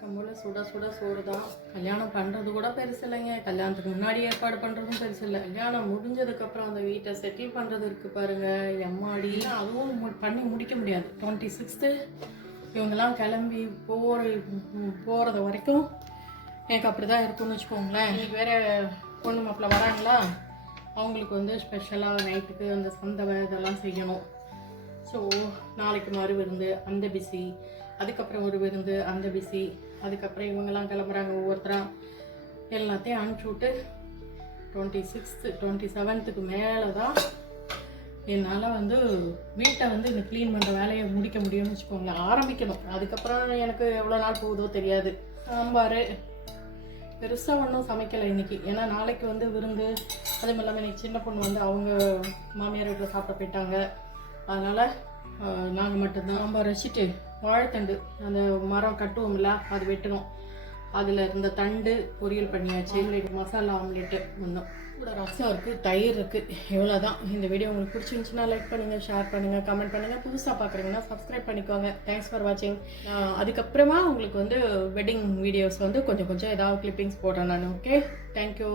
வழக்கம் போல் சுட சுட சோறு தான். கல்யாணம் பண்ணுறது கூட பெருசு இல்லைங்க. கல்யாணத்துக்கு முன்னாடி ஏற்பாடு பண்ணுறதும் பெருசு இல்லை. கல்யாணம் முடிஞ்சதுக்கப்புறம் அந்த வீட்டை செட்டில் பண்ணுறது இருக்குது பாருங்கள், எம்மாடி. அதுவும் பண்ணி முடிக்க முடியாது. 26 இவங்கெல்லாம் கிளம்பி போகிறது வரைக்கும் எனக்கு அப்படி தான் இருக்கும்னு வச்சுக்கோங்களேன். இன்றைக்கி வேறு பொண்ணு மாப்பிள்ள வராங்களா, அவங்களுக்கு வந்து ஸ்பெஷலாக நைட்டுக்கு அந்த சந்தவை இதெல்லாம் செய்யணும். ஸோ நாளைக்கு மறு விருந்து, அந்த பிஸி. அதுக்கப்புறம் ஒரு விருந்து, அந்த பிஸி. அதுக்கப்புறம் இவங்கெல்லாம் கிளம்புறாங்க ஒவ்வொருத்தராக. எல்லாத்தையும் அனுப்பிச்சி விட்டு 26 27க்கு மேலே தான் என்னால் வந்து வீட்டை வந்து இந்த க்ளீன் பண்ணுற வேலையை முடிக்க முடியும்னு வச்சுக்கோங்களேன். ஆரம்பிக்கணும். அதுக்கப்புறம் எனக்கு எவ்வளோ நாள் போகுதோ தெரியாது. சாம்பார் பெருசாக ஒன்றும் சமைக்கலை இன்றைக்கி. ஏன்னா நாளைக்கு வந்து விருந்து. அதுவும் இல்லாமல் இன்றைக்கி சின்ன பொண்ணு வந்து அவங்க மாமியார் வீட்டில் சாப்பிட போயிட்டாங்க. அதனால் நாங்கள் மட்டும்தான். சாம்பார் வச்சுட்டு வாழைத்தண்டு, அந்த மரம் கட்டுவோம்ல, அது வெட்டணும். அதில் இருந்த தண்டு பொரியல் பண்ணியாச்சு. மசாலா ஆம்லேட்டு ஒன்றும் கூட, ரசம் இருக்குது, தயிர் இருக்குது. இவ்வளோ தான். இந்த வீடியோ உங்களுக்கு பிடிச்சிருந்துச்சுன்னா லைக் பண்ணுங்கள், ஷேர் பண்ணுங்கள், கமெண்ட் பண்ணுங்கள். புதுசாக பார்க்குறீங்கன்னா சப்ஸ்கிரைப் பண்ணிக்கோங்க. தேங்க்ஸ் ஃபார் வாட்சிங். அதுக்கப்புறமா உங்களுக்கு வந்து வெட்டிங் வீடியோஸ் வந்து கொஞ்சம் ஏதாவது கிளிப்பிங்ஸ் போடுறேன் நான். Okay, thank you.